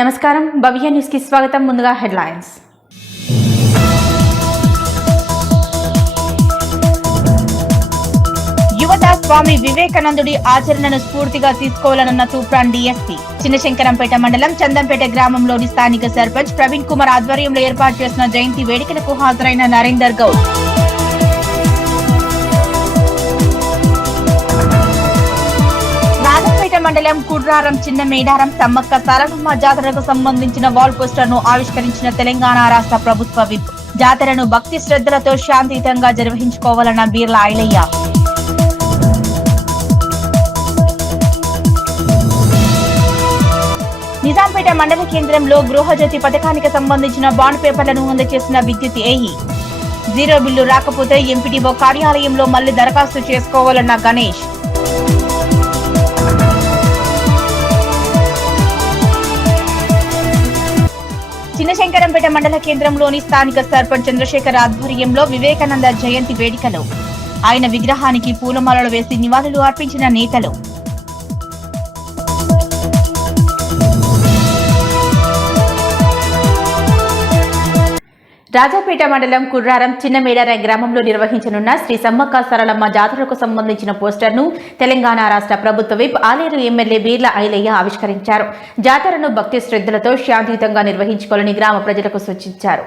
నమస్కారం భవ్య న్యూస్ కి స్వాగతం. ముందుగా హెడ్లైన్స్. యువత స్వామి వివేకానందుడి ఆచరణను స్ఫూర్తిగా తీసుకోవాలన్న తూప్రాన్ డీఎస్పీ. చిన్నశంకరంపేట మండలం చందంపేట గ్రామంలోని స్థానిక సర్పంచ్ ప్రవీణ్ కుమార్ ఆధ్వర్యంలో ఏర్పాటు చేసిన జయంతి వేడుకలకు హాజరైన నరేందర్ గౌడ్. మండలం కుర్రారం చిన్న మేడారం సమ్మక్క సారలమ్మ జాతరకు సంబంధించిన వాల్ పోస్టర్ ను ఆవిష్కరించిన తెలంగాణ రాష్ట్ర ప్రభుత్వ విప్. జాతరను భక్తి శ్రద్ధలతో శాంతియుతంగా నిర్వహించుకోవాలన్న బీర్ల ఐలయ్య. నిజాంపేట మండల కేంద్రంలో గృహజ్యోతి పథకానికి సంబంధించిన బాండ్ పేపర్లను అందజేసిన విద్యుత్ ఏఈ. జీరో బిల్లు రాకపోతే ఎంపీడీఓ కార్యాలయంలో మళ్లీ దరఖాస్తు చేసుకోవాలన్న గణేష్. చిన్నశంకరంపేట మండల కేంద్రంలోని స్థానిక సర్పంచ్ చంద్రశేఖర్ ఆధ్వర్యంలో వివేకానంద జయంతి వేడుకలు. ఆయన విగ్రహానికి పూలమాలలు వేసి నివాళులు అర్పించిన నేతలు. రాజాపేట మండలం కుర్రారం చిన్న మేడారం గ్రామంలో నిర్వహించనున్న శ్రీ సమ్మక్క సారలమ్మ జాతరకు సంబంధించిన పోస్టర్ను తెలంగాణ రాష్ట్ర ప్రభుత్వ విప్ ఆలేరు ఎమ్మెల్యే బీర్ల ఐలయ్య ఆవిష్కరించారు. జాతరను భక్తి శ్రద్ధలతో శాంతియుతంగా నిర్వహించుకోవాలని గ్రామ ప్రజలకు సూచించారు.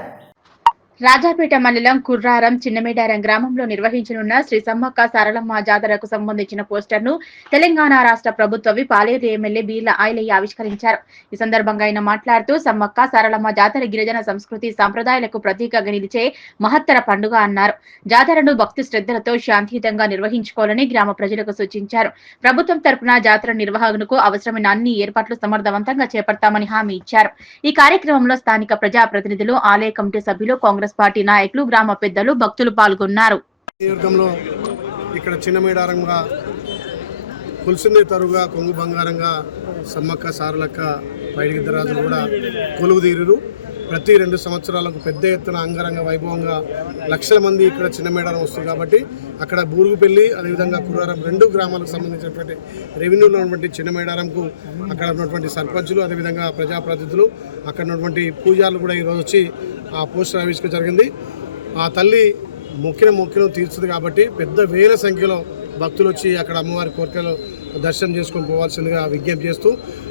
రాజాపేట మండలం కుర్రారం చిన్నమేడారం గ్రామంలో నిర్వహించనున్న శ్రీ సమ్మక్క సారలమ్మ జాతరకు సంబంధించిన పోస్టర్ను తెలంగాణ రాష్ట్ర ప్రభుత్వ విప్ ఆలేరు ఎమ్మెల్యే బీర్ల ఐలయ్య ఆవిష్కరించారు. ఈ సందర్భంగా ఆయన మాట్లాడుతూ సమ్మక్క సారలమ్మ జాతర గిరిజన సంస్కృతి సంప్రదాయాలకు ప్రతీకగా నిలిచే మహత్తర పండుగ అన్నారు. జాతరను భక్తి శ్రద్ధలతో శాంతియుతంగా నిర్వహించుకోవాలని గ్రామ ప్రజలకు సూచించారు. ప్రభుత్వం తరపున జాతర నిర్వహణకు అవసరమైన అన్ని ఏర్పాట్లు సమర్థవంతంగా చేపడతామని హామీ ఇచ్చారు. ఈ కార్యక్రమంలో స్థానిక ప్రజాప్రతినిధులు, ఆలయ కమిటీ సభ్యులు, కాంగ్రెస్ పార్టీ నాయకులు, గ్రామ పెద్దలు, భక్తులు పాల్గొన్నారు. ఇక్కడ చిన్న మేడారంగా పులుసునే తరుగా కొంగు బంగారంగా సమ్మక్క సారలక్క పైడిగిద్దరాజు కూడా కొలువు తీరురు. ప్రతి 2 సంవత్సరాలకు పెద్ద ఎత్తున అంగరంగ వైభవంగా లక్షల మంది ఇక్కడ చిన్న మేడారం వస్తుంది కాబట్టి అక్కడ బూరుగుపల్లి అదేవిధంగా కుర్రారం 2 గ్రామాలకు సంబంధించినటువంటి రెవెన్యూలో ఉన్నటువంటి చిన్న మేడారంకు అక్కడ ఉన్నటువంటి సర్పంచులు అదేవిధంగా ప్రజాప్రతినిధులు అక్కడ ఉన్నటువంటి పూజారులు కూడా ఈరోజు వచ్చి ఆ పోస్టర్ ఆవిష్కరణ జరిగింది. ఆ తల్లి మొక్కిన తీర్చుతుంది కాబట్టి పెద్ద వేల సంఖ్యలో భక్తులు వచ్చి అక్కడ అమ్మవారి కోరికలు దర్శనం చేసుకొని పోవాల్సిందిగా విజ్ఞప్తి చేస్తూ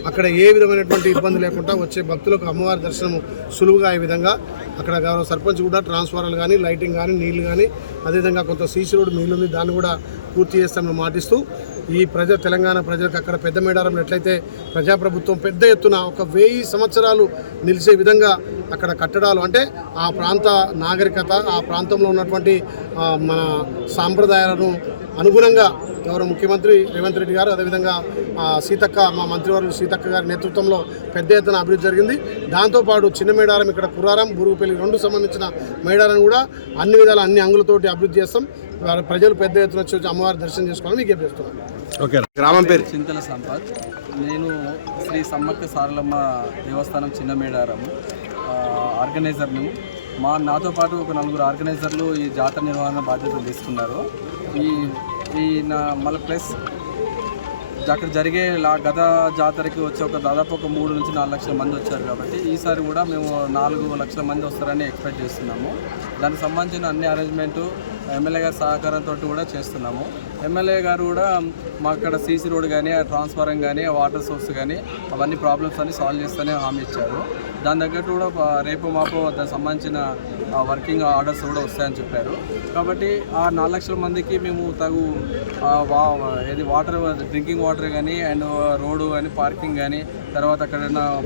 అక్కడ ఏ విధమైనటువంటి ఇబ్బంది లేకుండా వచ్చే భక్తులకు అమ్మవారి దర్శనం సులువుగా అయ్యే విధంగా అక్కడ గౌరవ సర్పంచ్ కూడా ట్రాన్స్ఫార్మర్లు కానీ, లైటింగ్ కానీ, నీళ్లు కానీ, అదేవిధంగా కొంత సీసీ రోడ్ మిగిలింది దాన్ని కూడా పూర్తి చేస్తామని మాటిస్తూ ఈ తెలంగాణ ప్రజలకు అక్కడ పెద్ద మేడారంలో ఎట్లయితే ప్రజాప్రభుత్వం పెద్ద ఎత్తున ఒక 1000 సంవత్సరాలు నిలిచే విధంగా అక్కడ కట్టడాలు అంటే ఆ ప్రాంత నాగరికత, ఆ ప్రాంతంలో ఉన్నటువంటి మన సాంప్రదాయాలను అనుగుణంగా గౌరవ ముఖ్యమంత్రి రేవంత్ రెడ్డి గారు అదేవిధంగా సీతక్క మా మంత్రివర్యులు సీతక్క గారి నేతృత్వంలో పెద్ద ఎత్తున అభివృద్ధి జరిగింది. దాంతోపాటు చిన్న మేడారం ఇక్కడ కుర్రారం, బూరుగుపల్లి 2 సంబంధించిన మేడారం కూడా అన్ని విధాల అన్ని అంగులతోటి అభివృద్ధి చేస్తాం. ప్రజలు పెద్ద ఎత్తున వచ్చి అమ్మవారి దర్శనం చేసుకోవాలని మీకు చెప్తున్నాను. ఓకే. గ్రామం పేరు చింతల సంపత్. నేను శ్రీ సమ్మక్క సారలమ్మ దేవస్థానం చిన్న మేడారం ఆర్గనైజర్ను. నాతో పాటు ఒక 4 ఆర్గనైజర్లు ఈ జాతర నిర్వహణ బాధ్యతలు తీసుకున్నారు. మళ్ళీ ప్లస్ అక్కడ జరిగే గత జాతరకి వచ్చే దాదాపు 3 నుంచి 4 లక్షల మంది వచ్చారు కాబట్టి ఈసారి కూడా మేము 4 లక్షల మంది వస్తారని ఎక్స్పెక్ట్ చేస్తున్నాము. దానికి సంబంధించిన అన్ని అరేంజ్మెంటు ఎమ్మెల్యే గారి సహకారంతో కూడా చేస్తున్నాము. ఎమ్మెల్యే గారు కూడా మా అక్కడ సీసీ రోడ్ కానీ, ట్రాన్స్ఫారం కానీ, వాటర్ సోర్స్ కానీ అవన్నీ ప్రాబ్లమ్స్ అన్ని సాల్వ్ చేస్తూనే హామీ ఇచ్చారు. దాని తగ్గట్టు కూడా రేపు మాపు దానికి సంబంధించిన వర్కింగ్ ఆర్డర్స్ కూడా వస్తాయని చెప్పారు. కాబట్టి ఆ 4 లక్షల మందికి మేము వాటర్, డ్రింకింగ్ వాటర్ కానీ అండ్ రోడ్డు కానీ, పార్కింగ్ కానీ, తర్వాత అక్కడ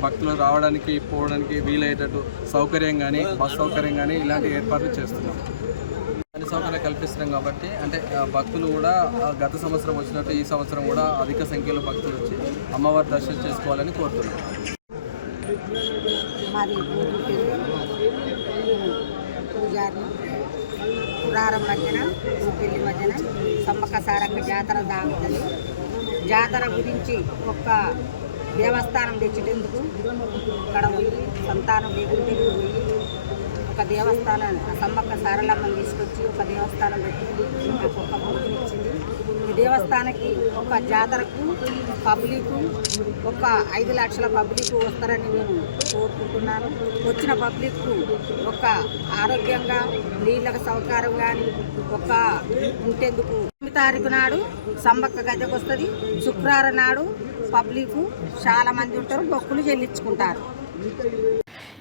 భక్తులు రావడానికి పోవడానికి వీలయ్యేటట్టు సౌకర్యం కానీ, బస్ సౌకర్యం కానీ ఇలాంటి ఏర్పాట్లు చేస్తున్నాం. అన్ని సౌకర్యాలు కల్పిస్తున్నాం కాబట్టి అంటే భక్తులు కూడా గత సంవత్సరం వచ్చినట్టు ఈ సంవత్సరం కూడా అధిక సంఖ్యలో భక్తులు వచ్చి అమ్మవారి దర్శనం చేసుకోవాలని కోరుతున్నాం. మాది పూజారి కుర్రారం మధ్యన పెళ్లి మధ్యన సమ్మక్క సారక్క జాతర సాగుతుంది. జాతర గురించి ఒక దేవస్థానం తెచ్చేటందుకు ఇక్కడ పోయి సంతానం లేకుంటే పోయి ఒక ఒక దేవస్థానం సమ్మక్క సారలమ్మని తీసుకొచ్చి ఒక దేవస్థానం పెట్టి మాకు ఒక భూమినిచ్చింది. ఈ దేవస్థానానికి ఒక జాతరకు పబ్లిక్ ఒక 5 లక్షల పబ్లిక్ వస్తారని నేను కోరుకుంటున్నాను. వచ్చిన పబ్లిక్ ఒక ఆరోగ్యంగా నీళ్ళకు సౌకర్యం కానీ ఒక ఉంటేందుకు 9 తారీఖు నాడు సమ్మక్క గద్దెకు వస్తుంది. శుక్రవారం నాడు పబ్లిక్ చాలా మంది ఉంటారు, మొక్కులు చెల్లించుకుంటారు.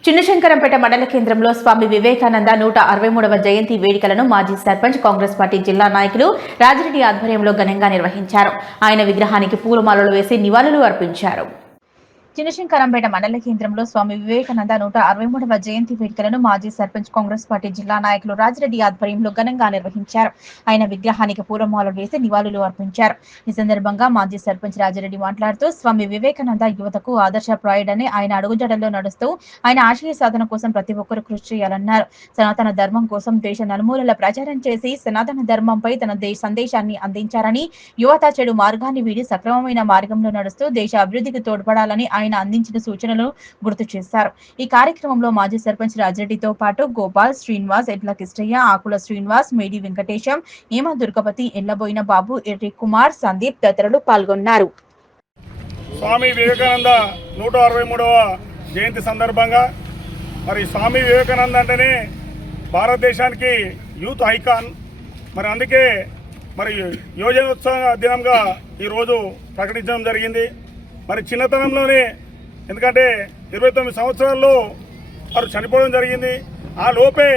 చిన్నశంకరంపేట మండల కేంద్రంలో స్వామి వివేకానంద 163వ జయంతి వేడుకలను మాజీ సర్పంచ్ కాంగ్రెస్ పార్టీ జిల్లా నాయకులు రాజిరెడ్డి ఆధ్వర్యంలో ఘనంగా నిర్వహించారు. ఆయన విగ్రహానికి పూలమాలలు వేసి నివాళులు అర్పించారు. చిన్నశంకరంపేట మండల కేంద్రంలో స్వామి వివేకానంద 163వ జయంతి వేడుకలను మాజీ సర్పంచ్ కాంగ్రెస్ పార్టీ జిల్లా నాయకులు రాజిరెడ్డి ఆధ్వర్యంలో ఘనంగా నిర్వహించారు. ఆయన విగ్రహానికి పూలమాలలు వేసి నివాళులు అర్పించారు. ఈ సందర్భంగా మాజీ సర్పంచ్ రాజిరెడ్డి మాట్లాడుతూ స్వామి వివేకానంద యువతకు ఆదర్శప్రాయుడని, ఆయన అడుగుజాడల్లో నడుస్తూ ఆయన ఆశయ సాధన కోసం ప్రతి ఒక్కరూ కృషి చేయాలన్నారు. సనాతన ధర్మం కోసం దేశ నలుమూలల ప్రచారం చేసి సనాతన ధర్మంపై తన సందేశాన్ని అందించారని, యువత చెడు మార్గాన్ని వీడి సక్రమమైన మార్గంలో నడుస్తూ దేశ అభివృద్ధికి తోడ్పడాలని ఆయన అందించిన సూచనలు గుర్తు చేశారు. ఈ కార్యక్రమంలో మాజీ సర్పంచ్ రాజిరెడ్డితో పాటు గోపాల్, శ్రీనివాస్, ఎడ్ల కిష్టయ్య, ఆకుల శ్రీనివాస్, మేడి వెంకటేశం, ఏమ దుర్గపతి, ఎల్లబోయిన బాబు, ఎర్రి కుమార్, సందీప్ తదితరులు పాల్గొన్నారు. స్వామి వివేకానంద 163వ జయంతి సందర్భంగా మరి స్వామి వివేకానంద అంటేనే భారతదేశానికి యూత్ ఐకాన్. మరి అందుకే మరి యువజనోత్సవ దినంగా ఈరోజు ప్రకటించడం జరిగింది. మరి చిన్నతనంలోనే, ఎందుకంటే 29 సంవత్సరాల్లో వారు చనిపోవడం జరిగింది. ఆ లోపే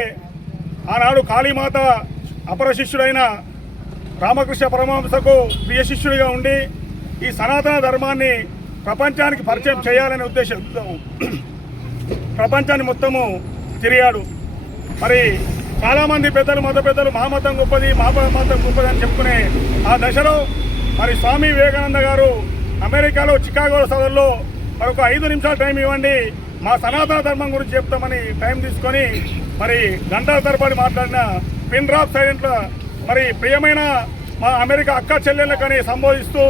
ఆనాడు కాళీమాత అపర శిష్యుడైన రామకృష్ణ పరమహంసకు ప్రియ శిష్యుడిగా ఉండి ఈ సనాతన ధర్మాన్ని ప్రపంచానికి పరిచయం చేయాలనే ఉద్దేశంతో ప్రపంచాన్ని మొత్తము తిరిగాడు. మరి చాలామంది పెద్దలు, మత పెద్దలు మా మతం గొప్పది, మా మతం గొప్పది అని చెప్పుకునే ఆ దశలో మరి స్వామి వివేకానంద గారు అమెరికాలో చికాగో సదర్లో మరి ఒక 5 నిమిషాలు టైం ఇవ్వండి, మా సనాతన ధర్మం గురించి చెప్తామని టైం తీసుకొని మరి గంటల తరబడి మాట్లాడిన పిన్ డ్రాప్ సైలెంట్లో మరి ప్రియమైన మా అమెరికా అక్క చెల్లెళ్ళకని సంబోధిస్తూ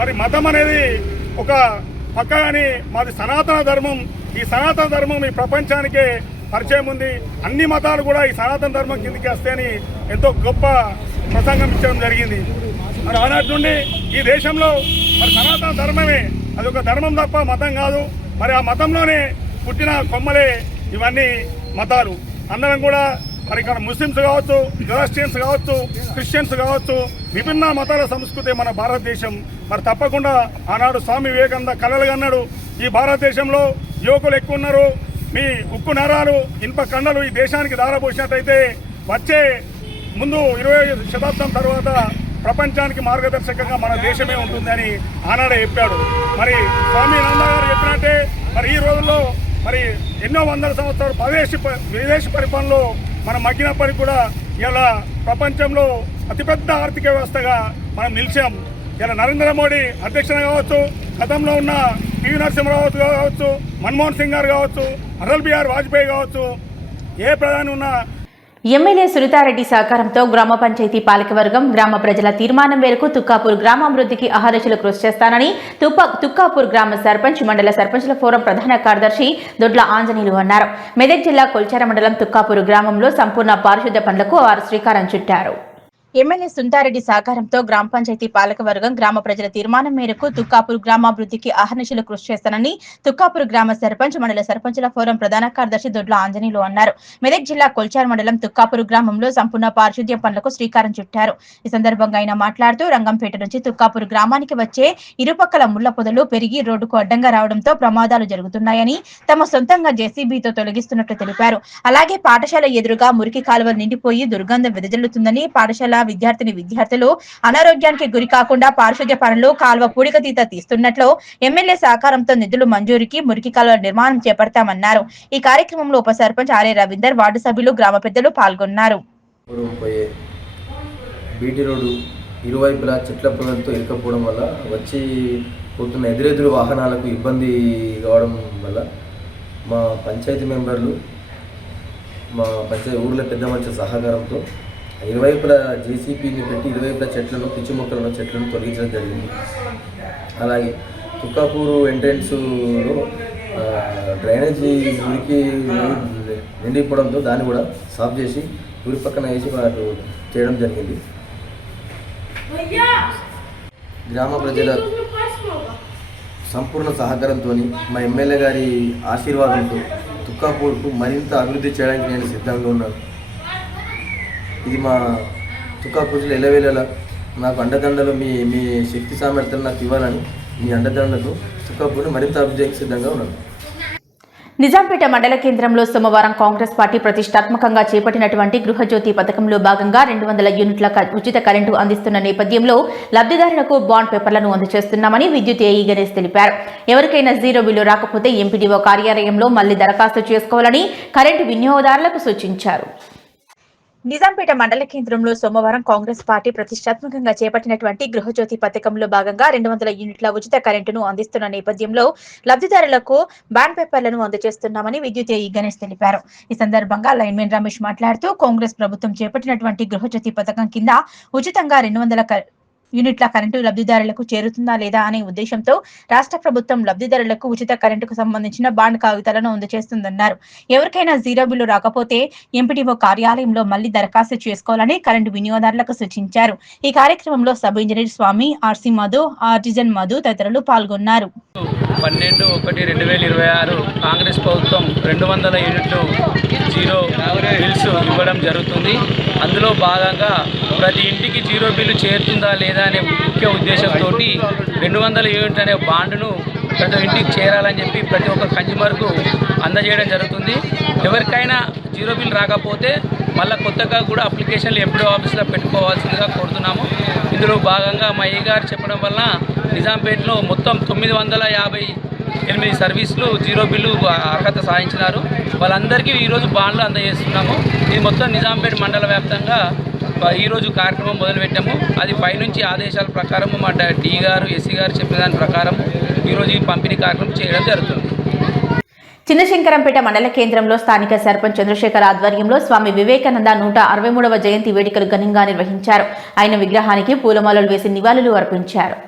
మరి మతం అనేది ఒక పక్క కానీ మాది సనాతన ధర్మం, ఈ సనాతన ధర్మం ఈ ప్రపంచానికే పరిచయం ఉంది, అన్ని మతాలు కూడా ఈ సనాతన ధర్మం కిందికి వస్తాయని ఎంతో గొప్ప ప్రసంగం ఇచ్చడం జరిగింది. మరి ఆనాటి నుండి ఈ దేశంలో మరి సనాతన ధర్మమే, అది ఒక ధర్మం తప్ప మతం కాదు. మరి ఆ మతంలోనే పుట్టిన కొమ్మలే ఇవన్నీ మతాలు. అందరం కూడా మరి ఇక్కడ ముస్లిమ్స్ కావచ్చు, జొరాస్ట్రియన్స్ కావచ్చు, క్రిస్టియన్స్ కావచ్చు, విభిన్న మతాల సంస్కృతి మన భారతదేశం. మరి తప్పకుండా ఆనాడు స్వామి వివేకానంద కలలు కన్నాడు, ఈ భారతదేశంలో యువకులు ఎక్కువ ఉన్నారు, మీ ఉక్కు నరాలు, ఇనుప కండలు ఈ దేశానికి దారపోసినట్టయితే వచ్చే ముందు 20వ శతాబ్దం తర్వాత ప్రపంచానికి మార్గదర్శకంగా మన దేశమే ఉంటుందని ఆనాడే చెప్పాడు. మరి స్వామి నంద గారు చెప్పినట్టే మరి ఈ రోజుల్లో మరి ఎన్నో వందల సంవత్సరాలు విదేశీ పరిపాలనలో మనం మగ్గినప్పటికీ కూడా ఇలా ప్రపంచంలో అతిపెద్ద ఆర్థిక వ్యవస్థగా మనం నిలిచాం. ఇలా నరేంద్ర మోడీ అధ్యక్షత కావచ్చు, గతంలో ఉన్న పివి నరసింహరావు కావచ్చు, మన్మోహన్ సింగ్ గారు కావచ్చు, అటల్ బిహారీ వాజ్పేయి కావచ్చు, ఏ ప్రధాని ఉన్నా ఎమ్మెల్యే సునీతారెడ్డి సహకారంతో గ్రామ పంచాయతీ పాలకవర్గం గ్రామ ప్రజల తీర్మానం మేరకు తుక్కాపూర్ గ్రామాభివృద్ధికి అహర్నిశలు కృషి చేస్తానని తుక్కాపూర్ గ్రామ సర్పంచ్, మండల సర్పంచ్ల ఫోరం ప్రధాన కార్యదర్శి దొడ్ల ఆంజనేయులు అన్నారు. మెదక్ జిల్లా కొల్చార మండలం తుక్కాపూర్ గ్రామంలో సంపూర్ణ పారిశుద్ధ్య పనులకు వారు శ్రీకారం చుట్టారు. ఎమ్మెల్యే సునీతారెడ్డి సహకారంతో గ్రామ పంచాయతీ పాలకవర్గం గ్రామ ప్రజల తీర్మానం మేరకు తుక్కాపూర్ గ్రామాభివృద్ధికి అహర్నిశలు కృషి చేస్తానని తుక్కాపూర్ గ్రామ సర్పంచ్, మండల సర్పంచుల ఫోరం ప్రధాన కార్యదర్శి దొడ్ల ఆంజనేయులు అన్నారు. మెదక్ జిల్లా కొల్చార్ మండలం తుక్కాపూర్ గ్రామంలో సంపూర్ణ పారిశుద్ధ్య పనులకు శ్రీకారం చుట్టారు. ఈ సందర్భంగా ఆయన మాట్లాడుతూ రంగంపేట నుంచి తుక్కాపూర్ గ్రామానికి వచ్చే ఇరుపక్కల ముళ్ల పొదలు పెరిగి రోడ్డుకు అడ్డంగా రావడంతో ప్రమాదాలు జరుగుతున్నాయని, తమ సొంతంగా జేసీబీతో తొలగిస్తున్నట్లు తెలిపారు. అలాగే పాఠశాల ఎదురుగా మురికి కాలువలు నిండిపోయి దుర్గంధం వెదజల్లుతుందని, పాఠశాల విద్యార్థులు అనారోగ్యానికి గురి కాకుండా పారిశుద్ధ్య పనులు, కాలువ పూడికతీత తీస్తున్నట్లు ఎమ్మెల్యే సహకారంతో నిధులు మంజూరికి మురికి కాలువ నిర్మాణం చేపడతామన్నారు. ఈ కార్యక్రమంలో ఉప సర్పంచ్ ఆర్ఏ రవీందర్, వార్డు సభ్యులు, గ్రామ పెద్దలు పాల్గొన్నారు. బీటీ రోడ్డు ఇరువైపులా చెట్ల పొలంతో ఇరుకపోవడం వల్ల వచ్చి పోతున్న ఎదురెదురు వాహనాలకు ఇబ్బంది కావడం వల్ల మా పంచాయతీ మెంబర్లు, మా ఊర్లో పెద్ద మనుషుల సహకారంతో ఇరువైపుల జేసీపీని పెట్టి ఇరువైపుల చెట్లను, పిచ్చి మొక్కలను, చెట్లను తొలగించడం జరిగింది. అలాగే తుక్కాపూరు ఎంట్రెన్స్లో డ్రైనేజీ మురికి నిండిపోవడంతో దాన్ని కూడా సాఫ్ చేసి ఊరి పక్కన వేసి వాటి చేయడం జరిగింది. గ్రామ ప్రజల సంపూర్ణ సహకారంతో మా ఎమ్మెల్యే గారి ఆశీర్వాదంతో తుక్కాపూర్కు మరింత అభివృద్ధి చేయడానికి నేను సిద్ధంగా ఉన్నాను. ఇది మా తుక్కాపూర్లో ఎల్లవేళలా నాకు అండదండలు మీ శక్తి సామర్థ్యాలు నాకు ఇవ్వాలని మీ అండదండలతో తుక్కాపూర్ను మరింత అభివృద్ధికి సిద్ధంగా ఉన్నాను. నిజాంపేట మండల కేంద్రంలో సోమవారం కాంగ్రెస్ పార్టీ ప్రతిష్టాత్మకంగా చేపట్టినటువంటి గృహజ్యోతి పథకంలో భాగంగా 200 యూనిట్ల ఉచిత కరెంటు అందిస్తున్న నేపథ్యంలో లబ్ధిదారులకు బాండ్ పేపర్లను అందజేస్తున్నామని విద్యుత్ ఏఈ గణేష్ తెలిపారు. ఎవరికైనా జీరో బిల్లు రాకపోతే ఎంపీడీఓ కార్యాలయంలో మళ్లీ దరఖాస్తు చేసుకోవాలని కరెంటు వినియోగదారులకు సూచించారు. నిజాంపేట మండల కేంద్రంలో సోమవారం కాంగ్రెస్ పార్టీ ప్రతిష్టాత్మకంగా చేపట్టినటువంటి గృహజ్యోతి పథకంలో భాగంగా 200 యూనిట్ల ఉచిత కరెంటును అందిస్తున్న నేపథ్యంలో లబ్ధిదారులకు బాండ్ పేపర్లను అందజేస్తున్నామని విద్యుత్ ఏఈ గణేష్ తెలిపారు. ఈ సందర్భంగా లైన్మెన్ రమేష్ మాట్లాడుతూ కాంగ్రెస్ ప్రభుత్వం చేపట్టినటువంటి గృహజ్యోతి పథకం కింద ఉచితంగా 200 యూనిట్ల కరెంటు లబ్ధిదారులకు చేరుతుందా లేదా అనే ఉద్దేశంతో రాష్ట్ర ప్రభుత్వం లబ్ధిదారులకు ఉచిత కరెంటుకు సంబంధించిన బాండ్ కాగితాలను అందజేస్తుందన్నారు. ఎవరికైనా జీరో బిల్లు రాకపోతే ఎంపీడీఓ కార్యాలయంలో మళ్లీ దరఖాస్తు చేసుకోవాలని కరెంటు వినియోగదారులకు సూచించారు. ఈ కార్యక్రమంలో సబ్ ఇంజనీర్ స్వామి, ఆర్సీ మధు, ఆర్టిజన్ మధు తదితరులు పాల్గొన్నారు. 12/1/2026 కాంగ్రెస్ ప్రభుత్వం 200 యూనిట్లు జీరో బిల్స్ ఇవ్వడం జరుగుతుంది. అందులో భాగంగా ప్రతి ఇంటికి జీరో బిల్లు చేరుతుందా లేదా అనే ముఖ్య ఉద్దేశంతో 200 యూనిట్లు అనే బాండ్ను ప్రతి ఇంటికి చేరాలని చెప్పి ప్రతి ఒక్క కన్జ్యూమర్కు అందజేయడం జరుగుతుంది. ఎవరికైనా జీరో బిల్ రాకపోతే మళ్ళీ కొత్తగా కూడా అప్లికేషన్లు ఎప్పుడో ఆఫీస్లో పెట్టుకోవాల్సిందిగా కోరుతున్నాము. ఇందులో భాగంగా మా ఏ గారు చెప్పడం వల్ల నిజాంపేటలో మొత్తం 958 సర్వీసులు జీరో బిల్లు అర్హత సాధించినారు. వాళ్ళందరికీ ఈరోజు బాండ్లు అందజేస్తున్నాము. ఇది మొత్తం నిజాంపేట మండల వ్యాప్తంగా ఈరోజు కార్యక్రమం మొదలుపెట్టాము. అది పైనుంచి ఆదేశాల ప్రకారము మా డి గారు, ఎస్సీ గారు చెప్పిన దాని ప్రకారం ఈరోజు ఈ పంపిణీ కార్యక్రమం చేయడం జరుగుతుంది. చిన్నశంకరంపేట మండల కేంద్రంలో స్థానిక సర్పంచ్ చంద్రశేఖర్ ఆధ్వర్యంలో స్వామి వివేకానంద 163వ జయంతి వేడుకలు ఘనంగా నిర్వహించారు. ఆయన విగ్రహానికి పూలమాలలు వేసి నివాళులు అర్పించారు.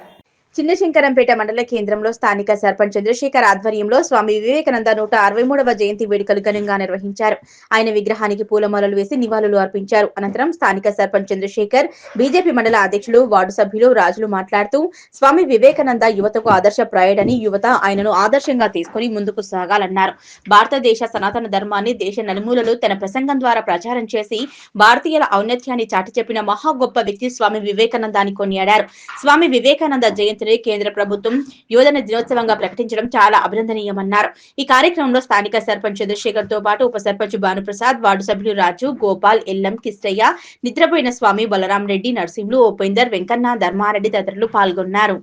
చిన్నశంకరంపేట మండల కేంద్రంలో స్థానిక సర్పంచ్ చంద్రశేఖర్ ఆధ్వర్యంలో స్వామి వివేకానంద 163వ జయంతి వేడుకలు ఘనంగా నిర్వహించారు. ఆయన విగ్రహానికి పూలమాలలు వేసి నివాళులు అర్పించారు. అనంతరం స్థానిక సర్పంచ్ చంద్రశేఖర్, బీజేపీ మండల అధ్యక్షులు, వార్డు సభ్యులు రాజులు మాట్లాడుతూ స్వామి వివేకానంద యువతకు ఆదర్శప్రాయుడని, యువత ఆయనను ఆదర్శంగా తీసుకుని ముందుకు సాగాలన్నారు. భారతదేశ సనాతన ధర్మాన్ని దేశ నలుమూలలు తన ప్రసంగం ద్వారా ప్రచారం చేసి భారతీయుల ఔన్నత్యాన్ని చాటి చెప్పిన మహా గొప్ప వ్యక్తి స్వామి వివేకానంద అని కొనియాడారు. స్వామి వివేకానంద జయంతి కేంద్ర ప్రభుత్వం యువజన దినోత్సవంగా ప్రకటించడం చాలా అభినందనీయమన్నారు. ఈ కార్యక్రమంలో స్థానిక సర్పంచ్ చంద్రశేఖర్ తో పాటు ఉప సర్పంచ్ భానుప్రసాద్, వార్డు సభ్యులు రాజు, గోపాల్, ఎల్లం, కిష్టయ్య, నిద్రపోయిన స్వామి, బలరాం రెడ్డి, నర్సింహులు, ఉపేందర్, వెంకన్న, ధర్మారెడ్డి తదితరులు పాల్గొన్నారు.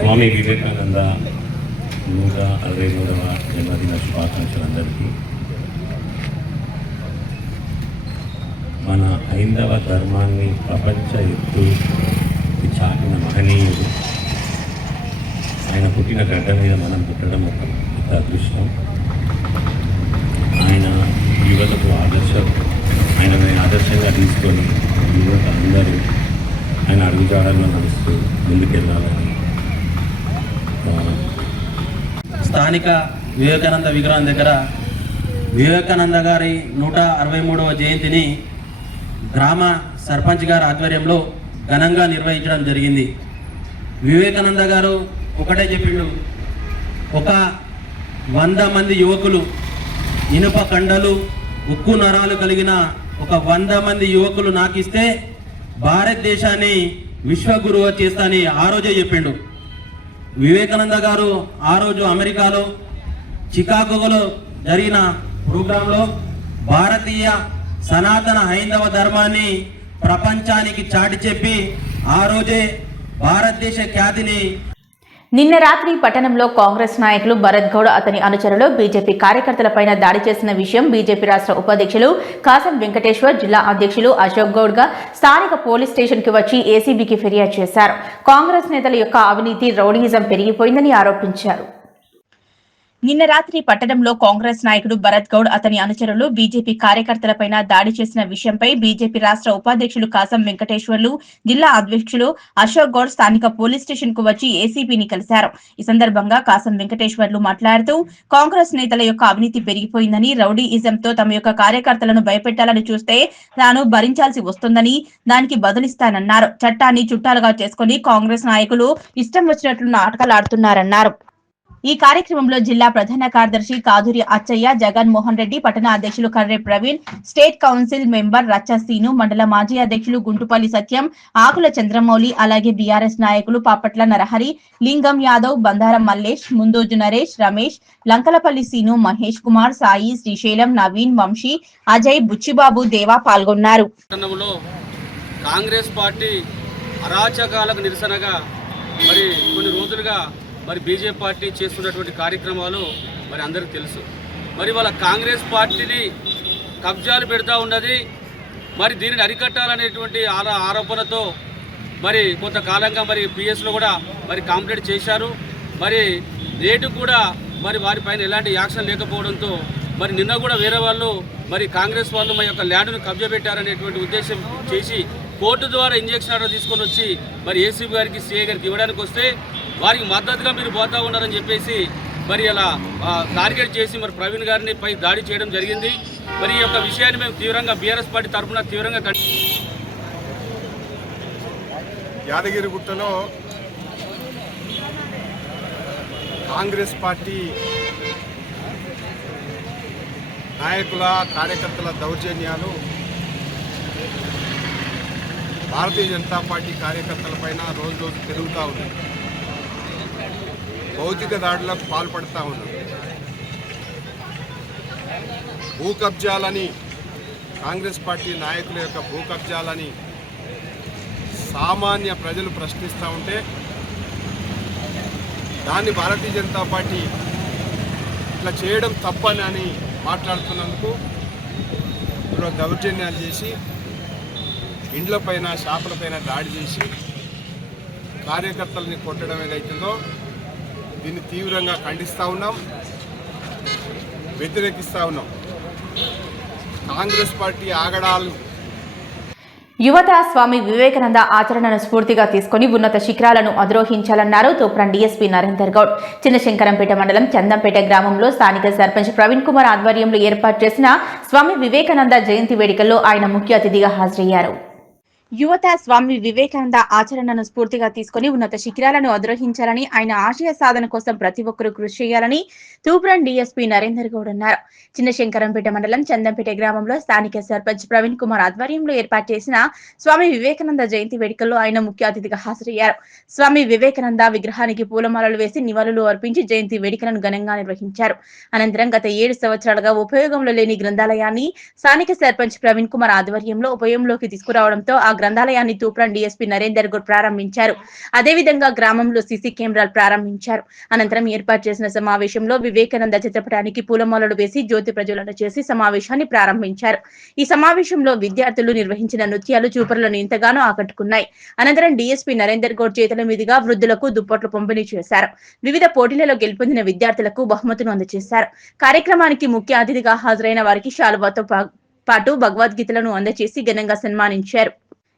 స్వామి వివేకానంద 163వ జన్మదిన శుభాకాంక్షలు అందరికీ. మన హైందవ ధర్మాన్ని ప్రపంచ ఎత్తు చాటిన మహనీయుడు. ఆయన పుట్టిన గడ్డ మీద మనం పుట్టడం ఒక పెద్ద అదృష్టం. ఆయన యువతకు ఆదర్శం. ఆయనని ఆదర్శంగా తీసుకొని యువత అందరూ ఆయన అడుగుజాడల్లో నడుస్తూ ముందుకెళ్ళాలని స్థానిక వివేకానంద విగ్రహం దగ్గర వివేకానంద గారి 163వ జయంతిని గ్రామ సర్పంచ్ గారి ఆధ్వర్యంలో ఘనంగా నిర్వహించడం జరిగింది. వివేకానంద గారు ఒకటే చెప్పిండు, ఒక 100 మంది యువకులు, ఇనుప కండలు, ఉక్కు నరాలు కలిగిన ఒక 100 మంది యువకులు నాకు ఇస్తే భారతదేశాన్ని విశ్వగురువు చేస్తానని ఆ రోజే చెప్పిండు. వివేకానంద గారు ఆ రోజు అమెరికాలో చికాగోలో జరిగిన ప్రోగ్రాంలో భారతీయ సనాతన హైందవ ధర్మాన్ని ప్రపంచానికి చాటి చెప్పి ఆ రోజే భారతదేశ ఖ్యాతిని. నిన్న రాత్రి పట్టణంలో కాంగ్రెస్ నాయకులు భరత్ గౌడ్, అతని అనుచరులు బీజేపీ కార్యకర్తలపైన దాడి చేసిన విషయం బీజేపీ రాష్ట్ర ఉపాధ్యక్షులు కాసం వెంకటేశ్వర్, జిల్లా అధ్యక్షులు అశోక్ గౌడ్ గా స్థానిక పోలీస్ స్టేషన్ కి వచ్చి ఏసీబీకి ఫిర్యాదు చేశారు. కాంగ్రెస్ నేతల యొక్క అవినీతి, రౌడీయిజం పెరిగిపోయిందని ఆరోపించారు. నిన్న రాత్రి పట్టణంలో కాంగ్రెస్ నాయకుడు భరత్ గౌడ్ అతని అనుచరులు బీజేపీ కార్యకర్తలపైన దాడి చేసిన విషయంపై బీజేపీ రాష్ట్ర ఉపాధ్యక్షులు కాసం వెంకటేశ్వర్లు, జిల్లా అధ్యక్షులు అశోక్ గౌడ్ స్థానిక పోలీస్ స్టేషన్ కు వచ్చి ఏసీపీని కలిశారు. ఈ సందర్భంగా కాసం వెంకటేశ్వర్లు మాట్లాడుతూ కాంగ్రెస్ నేతల యొక్క అవినీతి పెరిగిపోయిందని, రౌడీయిజంతో తమ యొక్క కార్యకర్తలను భయపెట్టాలని చూస్తే తాను భరించాల్సి వస్తుందని, దానికి బదులిస్తానన్నారు. చట్టాన్ని చుట్టాలుగా చేసుకుని కాంగ్రెస్ నాయకులు ఇష్టం వచ్చినట్లు నాటకాలాడుతున్నారన్నారు. ఈ కార్యక్రమంలో జిల్లా ప్రధాన కార్యదర్శి కాదూరి అచ్చయ్య, జగన్మోహన్ రెడ్డి, పట్టణ అధ్యక్షులు Karre Praveen, state council member రచ్చ సీను, మండల మాజీ అధ్యక్షులు గుంటుపల్లి సత్యం, ఆకుల చంద్రమౌళి, అలాగే బీఆర్ఎస్ నాయకులు పాపట్ల నరహరి, లింగం యాదవ్, బందారం మల్లేష్, ముందోజు నరేష్, రమేష్, లంకలపల్లి సీను, మహేష్ కుమార్, సాయి, శ్రీశైలం, నవీన్, వంశీ, అజయ్, బుచ్చిబాబు, దేవా పాల్గొన్నారు. కాంగ్రెస్ పార్టీ అరాచకాలకు నిరసనగా మరి కొన్ని రోజులుగా మరి బీజేపీ పార్టీ చేస్తున్నటువంటి కార్యక్రమాలు మరి అందరికీ తెలుసు. మరి వాళ్ళ కాంగ్రెస్ పార్టీని కబ్జాలు పెడతా ఉన్నది. మరి దీనిని అరికట్టాలనేటువంటి ఆరోపణతో మరి కొంతకాలంగా మరి పిఎస్లో కూడా మరి కంప్లీట్ చేశారు. మరి నేటు కూడా మరి వారిపైన ఎలాంటి యాక్షన్ లేకపోవడంతో మరి నిన్న కూడా వేరే వాళ్ళు మరి కాంగ్రెస్ వాళ్ళు మా యొక్క ల్యాండ్ను కబ్జా పెట్టారనేటువంటి ఉద్దేశం చేసి కోర్టు ద్వారా ఇంజెక్షన్ ఆర్డర్ తీసుకొని వచ్చి మరి ఏసీబీ గారికి, సిఐ గారికి ఇవ్వడానికి వస్తే వారికి మద్దతుగా మీరు పోతా ఉన్నారని చెప్పేసి మరి అలా టార్గెట్ చేసి మరి ప్రవీణ్ గారిని పై దాడి చేయడం జరిగింది. మరి ఈ యొక్క విషయాన్ని మేము తీవ్రంగా బీఆర్ఎస్ పార్టీ తరఫున తీవ్రంగా యాదగిరిగుట్టలో కాంగ్రెస్ పార్టీ నాయకుల, కార్యకర్తల దౌర్జన్యాలు భారతీయ జనతా పార్టీ కార్యకర్తల పైన రోజు రోజు పెరుగుతూ ఉన్నాయి. భౌతిక దాడులకు పాల్పడుతూ ఉన్నారు. భూ కబ్జాలని, కాంగ్రెస్ పార్టీ నాయకుల యొక్క భూ కబ్జాలని సామాన్య ప్రజలు ప్రశ్నిస్తూ ఉంటే దాన్ని భారతీయ జనతా పార్టీ ఇట్లా చేయడం తప్పని మాట్లాడుతున్నందుకు దౌర్జన్యాలు చేసి ఇండ్లపైన, షాపులపైన దాడి చేసి కార్యకర్తలని కొట్టడం ఏదైతుందో దీన్ని తీవ్రంగా ఖండిస్తూ ఉన్నాం, వ్యతిరేకిస్తూ ఉన్నాం. కాంగ్రెస్ పార్టీ ఆగడాలు యువత స్వామి వివేకానంద ఆచరణను స్ఫూర్తిగా తీసుకుని ఉన్నత శిఖరాలను అధిరోహించాలన్నారు తూప్రాన్ డీఎస్పీ నరేందర్ గౌడ్. చిన్నశంకరంపేట మండలం చందంపేట గ్రామంలో స్థానిక సర్పంచ్ ప్రవీణ్ కుమార్ ఆధ్వర్యంలో ఏర్పాటు చేసిన స్వామి వివేకానంద జయంతి వేడుకల్లో ఆయన ముఖ్య అతిథిగా హాజరయ్యారు. యువత స్వామి వివేకానంద ఆచరణను స్ఫూర్తిగా తీసుకుని ఉన్నత శిఖరాలను అధిరోహించాలని, ఆయన ఆశయ సాధన కోసం ప్రతి ఒక్కరూ కృషి చేయాలని తూప్రాన్ డీఎస్పీ నరేందర్ గౌడ్ అన్నారు. చిన్నశంకరంపేట మండలం చందంపేట గ్రామంలో స్థానిక సర్పంచ్ ప్రవీణ్ కుమార్ ఆధ్వర్యంలో ఏర్పాటు చేసిన స్వామి వివేకానంద జయంతి వేడుకల్లో ఆయన ముఖ్య అతిథిగా హాజరయ్యారు. స్వామి వివేకానంద విగ్రహానికి పూలమాలలు వేసి నివాళులు అర్పించి జయంతి వేడుకలను ఘనంగా నిర్వహించారు. అనంతరం గత 7 సంవత్సరాలుగా ఉపయోగంలో లేని గ్రంథాలయాన్ని స్థానిక సర్పంచ్ ప్రవీణ్ కుమార్ ఆధ్వర్యంలో ఉపయోగంలోకి తీసుకురావడంతో ఆ గ్రంథాలయాన్ని తూప్రాన్ డీఎస్పీ నరేందర్ గౌడ్ ప్రారంభించారు. అదేవిధంగా గ్రామంలో సీసీ కెమెరాలు ప్రారంభించారు. అనంతరం ఏర్పాటు చేసిన సమావేశంలో వివేకానంద చిత్రపటానికి పూలమాలలు వేసి జ్యోతి ప్రజ్వలన చేసి సమావేశాన్ని ప్రారంభించారు. ఈ సమావేశంలో విద్యార్థులు నిర్వహించిన నృత్యాలు చూపరులను ఎంతగానో ఆకట్టుకున్నాయి. అనంతరం డీఎస్పీ నరేందర్ గౌడ్ చేతుల మీదుగా వృద్ధులకు దుప్పట్లు పంపిణీ చేశారు. వివిధ పోటీలలో గెలుపొందిన విద్యార్థులకు బహుమతులు అందజేశారు. కార్యక్రమానికి ముఖ్య అతిథిగా హాజరైన వారికి శాలువాతో పాటు భగవద్గీతలను అందజేసి ఘనంగా సన్మానించారు.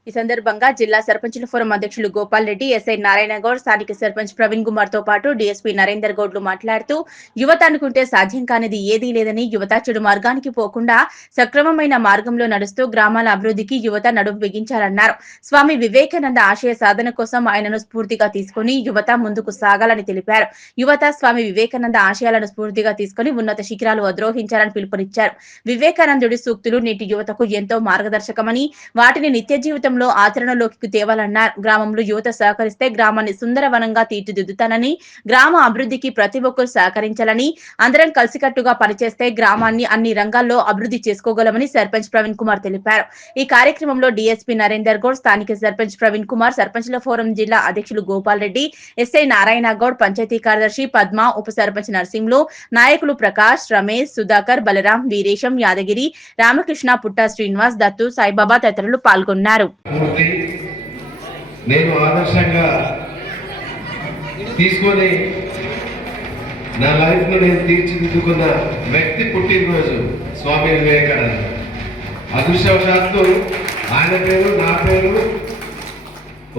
ఈ సందర్భంగా జిల్లా సర్పంచుల ఫోరం అధ్యక్షులు గోపాల్ రెడ్డి, ఎస్ఐ నారాయణ గౌడ్, స్థానిక సర్పంచ్ ప్రవీణ్ కుమార్ తో పాటు డీఎస్పీ నరేందర్ గౌడ్లు మాట్లాడుతూ యువత అనుకుంటే సాధ్యం కానిది ఏదీ లేదని, యువత చెడు మార్గానికి పోకుండా సక్రమమైన మార్గంలో నడుస్తూ గ్రామాల అభివృద్ధికి యువత నడుం బిగించాలన్నారు. స్వామి వివేకానంద ఆశయ సాధన కోసం ఆయనను స్ఫూర్తిగా తీసుకుని యువత ముందుకు సాగాలని తెలిపారు. యువత స్వామి వివేకానంద ఆశయాలను స్ఫూర్తిగా తీసుకుని ఉన్నత శిఖరాలు అధిరోహించాలని పిలుపునిచ్చారు. వివేకానందుడి సూక్తులు నేటి యువతకు ఎంతో మార్గదర్శకమని, వాటిని నిత్య జీవితం ఆచరణలోకి తేవాలన్నారు. గ్రామంలో యువత సహకరిస్తే గ్రామాన్ని సుందరవనంగా తీర్చిదిద్దుతానని, గ్రామ అభివృద్ధికి ప్రతి ఒక్కరు సహకరించాలని, అందరం కలిసికట్టుగా పనిచేస్తే గ్రామాన్ని అన్ని రంగాల్లో అభివృద్ధి చేసుకోగలమని సర్పంచ్ ప్రవీణ్ కుమార్ తెలిపారు. ఈ కార్యక్రమంలో డీఎస్పీ నరేందర్ గౌడ్, స్థానిక సర్పంచ్ ప్రవీణ్ కుమార్, సర్పంచ్ల ఫోరం జిల్లా అధ్యక్షులు గోపాల్ రెడ్డి, ఎస్ఐ నారాయణ గౌడ్, పంచాయతీ కార్యదర్శి పద్మ, ఉప సర్పంచ్ నర్సింహులు, నాయకులు ప్రకాష్, రమేష్, సుధాకర్, బలరాం, వీరేశం, యాదగిరి, రామకృష్ణ, పుట్ట శ్రీనివాస్, దత్తు, సాయిబాబా తదితరులు పాల్గొన్నారు. నేను ఆదర్శంగా తీసుకొని నా లైఫ్లో నేను తీర్చిదిద్దుకున్న వ్యక్తి పుట్టినరోజు స్వామి వివేకానంద. అదృష్టవశాత్తు ఆయన పేరు నా పేరు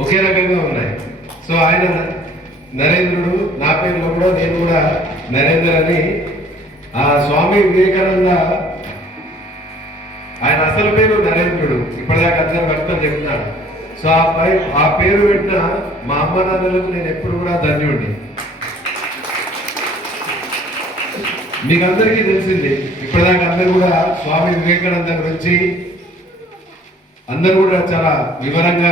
ఒకే రకంగా ఉన్నాయి. సో ఆయన నరేంద్రుడు, నా పేరులో కూడా నేను కూడా నరేంద్ర అని. ఆ స్వామి వివేకానంద ఆయన అసలు పేరు నరేంద్రుడు, ఇప్పటిదాకా అందరూ భక్తులు చెప్తున్నాడు. సో ఆ పేరు పెట్టిన మా అమ్మ నాన్నలకు నేను ఎప్పుడు కూడా ధన్యుడిని. మీకు అందరికీ తెలిసింది, ఇప్పటిదాకా అందరూ కూడా స్వామి వివేకానంద గురించి అందరూ కూడా చాలా వివరంగా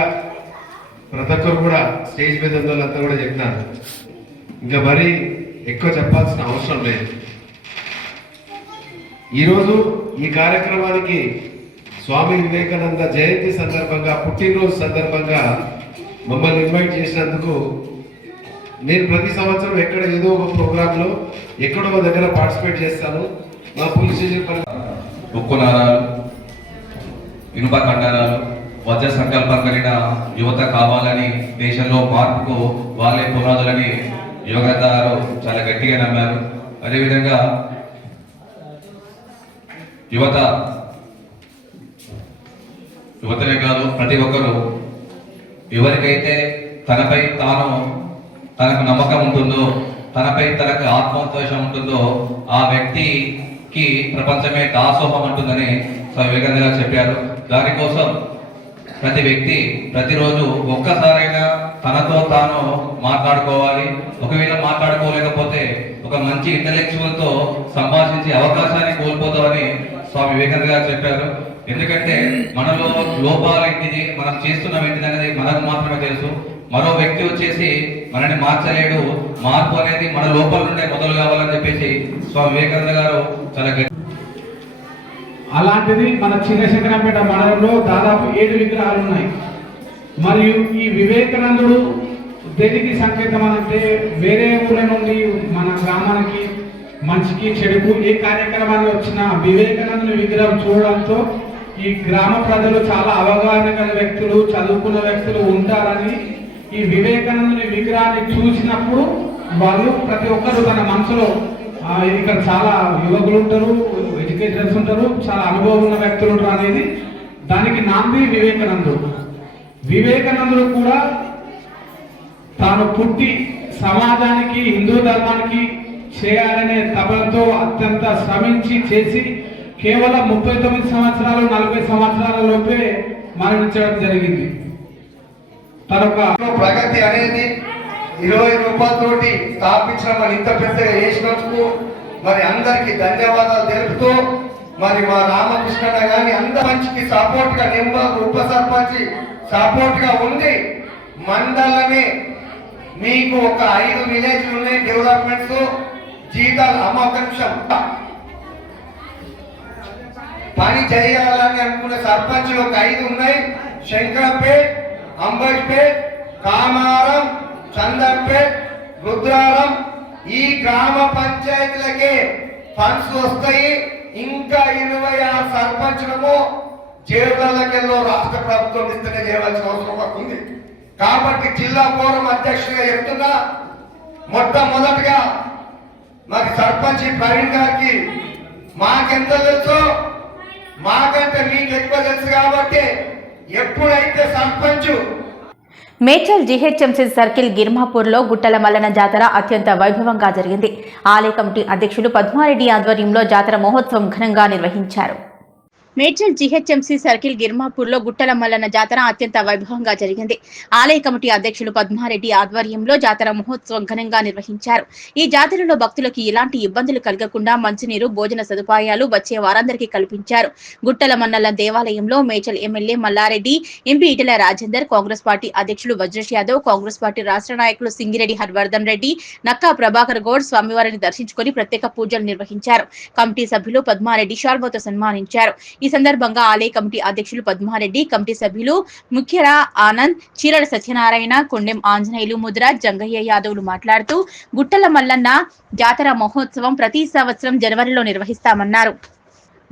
ప్రతి ఒక్కరు కూడా స్టేజ్ మీద ఉన్న వాళ్ళంతా కూడా చెప్తున్నారు. ఇంకా మరీ ఎక్కువ చెప్పాల్సిన అవసరం లేదు. ఈరోజు ఈ కార్యక్రమానికి స్వామి వివేకానంద జయంతి సందర్భంగా, పుట్టినరోజు సందర్భంగా మమ్మల్ని ఇన్వైట్ చేసినందుకు నేను ప్రతి సంవత్సరం ఎక్కడ ఏదో ఒక ప్రోగ్రాంలో ఎక్కడో ఒక దగ్గర పార్టిసిపేట్ చేస్తాను. మా పోలీస్ స్టేషన్ ఉక్కు నారాలు, ఇనుప కండరాలు, వజ్ర సంకల్పం కలిగిన యువత కావాలని, దేశంలో మార్పుకు వాళ్ళే పునాదులని యువగారు చాలా గట్టిగా నమ్మారు. అదేవిధంగా యువతనే కాదు, ప్రతి ఒక్కరూ ఎవరికైతే తనకు నమ్మకం ఉంటుందో, తనపై తనకు ఆత్మోద్వేషం ఉంటుందో ఆ వ్యక్తికి ప్రపంచమే దాసోహం అంటుందని స్వామి వివేకానంద గారు చెప్పారు. దానికోసం ప్రతి వ్యక్తి ప్రతిరోజు ఒక్కసారైనా తనతో తాను మాట్లాడుకోవాలి. ఒకవేళ మాట్లాడుకోలేకపోతే ఒక మంచి ఇంటలెక్చువల్తో సంభాషించే అవకాశాన్ని కోల్పోతామని స్వామి వివేకానంద గారు చెప్పారు. ఎందుకంటే మనలో లోపాలు ఏంటిది, మనం చేస్తున్నాం ఏంటిది అనేది మనకు మాత్రమే తెలుసు. మరో వ్యక్తి వచ్చేసి మనని మార్చలేడు. మార్పు అనేది మన లోపల నుండే మొదలు కావాలని చెప్పేసి స్వామి వివేకానంద గారు చాలా అలాంటిది మన చిన్నశంకరంపేట మండలంలో దాదాపు 7 విగ్రహాలు ఉన్నాయి. మరియు ఈ వివేకానందుడు దేనికి సంకేతం అంటే, వేరే ఊళ్ళ నుండి మన గ్రామానికి మంచికి చెడుకు ఏ కార్యక్రమాన్ని వచ్చినా వివేకానందుని విగ్రహం చూడడంతో ఈ గ్రామ ప్రజలు చాలా అవగాహన గల వ్యక్తులు, చదువుకున్న వ్యక్తులు ఉంటారని ఈ వివేకానందుని విగ్రహాన్ని చూసినప్పుడు వాళ్ళు ప్రతి ఒక్కరు తన మనసులో ఇక్కడ చాలా యువకులు ఉంటారు, ఎడ్యుకేటర్స్ ఉంటారు, చాలా అనుభవం ఉన్న వ్యక్తులు ఉంటారు అనేది దానికి నాంది వివేకానందుడు. వివేకానందుడు కూడా తాను పుట్టి సమాజానికి, హిందూ ధర్మానికి చేయాలనే తపనతో అత్యంత శ్రమించి చేసి కేవలం 39 సంవత్సరాలు 40 సంవత్సరాల లోపే మరణించడం జరిగింది. ప్రగతి అనేది 20 రూపాయలతోటి స్థాపించిన మరి ఇంత పెద్దగా చేసినందుకు మరి అందరికి ధన్యవాదాలు తెలుపుతూ, మరి మా రామకృష్ణ గాని అందరి మంచికి సపోర్ట్ గా నెంబర్ ఉప సర్పంచ్ సపోర్ట్ గా ఉంది. మండలమే మీకు ఒక 5 విలేజ్లు ఉన్నాయి డెవలప్మెంట్స్, జీతాలు ఒక నిమిషం పని చేయాలని అనుకున్న సర్పంచ్లు ఒక 5 ఉన్నాయి. శంకరపేట్, అంబర్పేట్, కామారం, చందర్పేట్, రుద్రారం ఈ గ్రామ పంచాయతీలకే ఫండ్స్ వస్తాయి. ఇంకా 26 సర్పంచ్లము జేబులకెళ్ళో రాష్ట్ర ప్రభుత్వం ఇస్తేనే చేయవలసిన అవసరం ఉంది. కాబట్టి జిల్లా ఫోరం అధ్యక్షుడిగా చెప్తున్నా, మొట్టమొదటిగా మరి సర్పంచ్ ప్రవీణ్ గారికి మాకెంత తెలుసో మాకంటే మీకు ఎక్కువ తెలుసు కాబట్టి ఎప్పుడైతే సర్పంచ్ మేడ్చల్ జీహెచ్ఎంసీ సర్కిల్ గిర్మాపూర్లో గుట్టల మల్లన్న జాతర అత్యంత వైభవంగా జరిగింది. ఆలయ కమిటీ అధ్యక్షులు పద్మారెడ్డి ఆధ్వర్యంలో జాతర మహోత్సవం ఘనంగా నిర్వహించారు. మేడ్చల్ జీహెచ్ఎంసీ సర్కిల్ గిర్మాపూర్లో గుట్టల మల్లన్న జాతర అత్యంత వైభవంగా జరిగింది. ఆలయ కమిటీ అధ్యక్షులు పద్మారెడ్డి ఆధ్వర్యంలో జాతర మహోత్సవం ఘనంగా నిర్వహించారు. ఈ జాతరలో భక్తులకు ఎలాంటి ఇబ్బందులు కలగకుండా మంచినీరు, భోజన సదుపాయాలు వచ్చే వారందరికీ కల్పించారు. గుట్టల మల్లన్న దేవాలయంలో Medchal MLA Mallareddy, MP Etela Rajender, Congress party అధ్యక్షులు వజ్రేష్ యాదవ్, కాంగ్రెస్ పార్టీ రాష్ట్ర నాయకులు సింగిరెడ్డి హర్వర్ధన్ రెడ్డి, నక్కా ప్రభాకర్ గౌడ్ స్వామివారిని దర్శించుకుని ప్రత్యేక పూజలు నిర్వహించారు. కమిటీ సభ్యులు పద్మారెడ్డి షాల్వతో సన్మానించారు. ఈ సందర్భంగా ఆలయ కమిటీ అధ్యక్షులు పద్మారెడ్డి, కమిటీ సభ్యులు ముఖ్యరా ఆనంద్, చీరల సత్యనారాయణ, కొండెం ఆంజనేయులు, ముద్రాజ్, జంగయ్య యాదవ్లు మాట్లాడుతూ గుట్టల మల్లన్న జాతర మహోత్సవం ప్రతి సంవత్సరం జనవరిలో నిర్వహిస్తామన్నారు.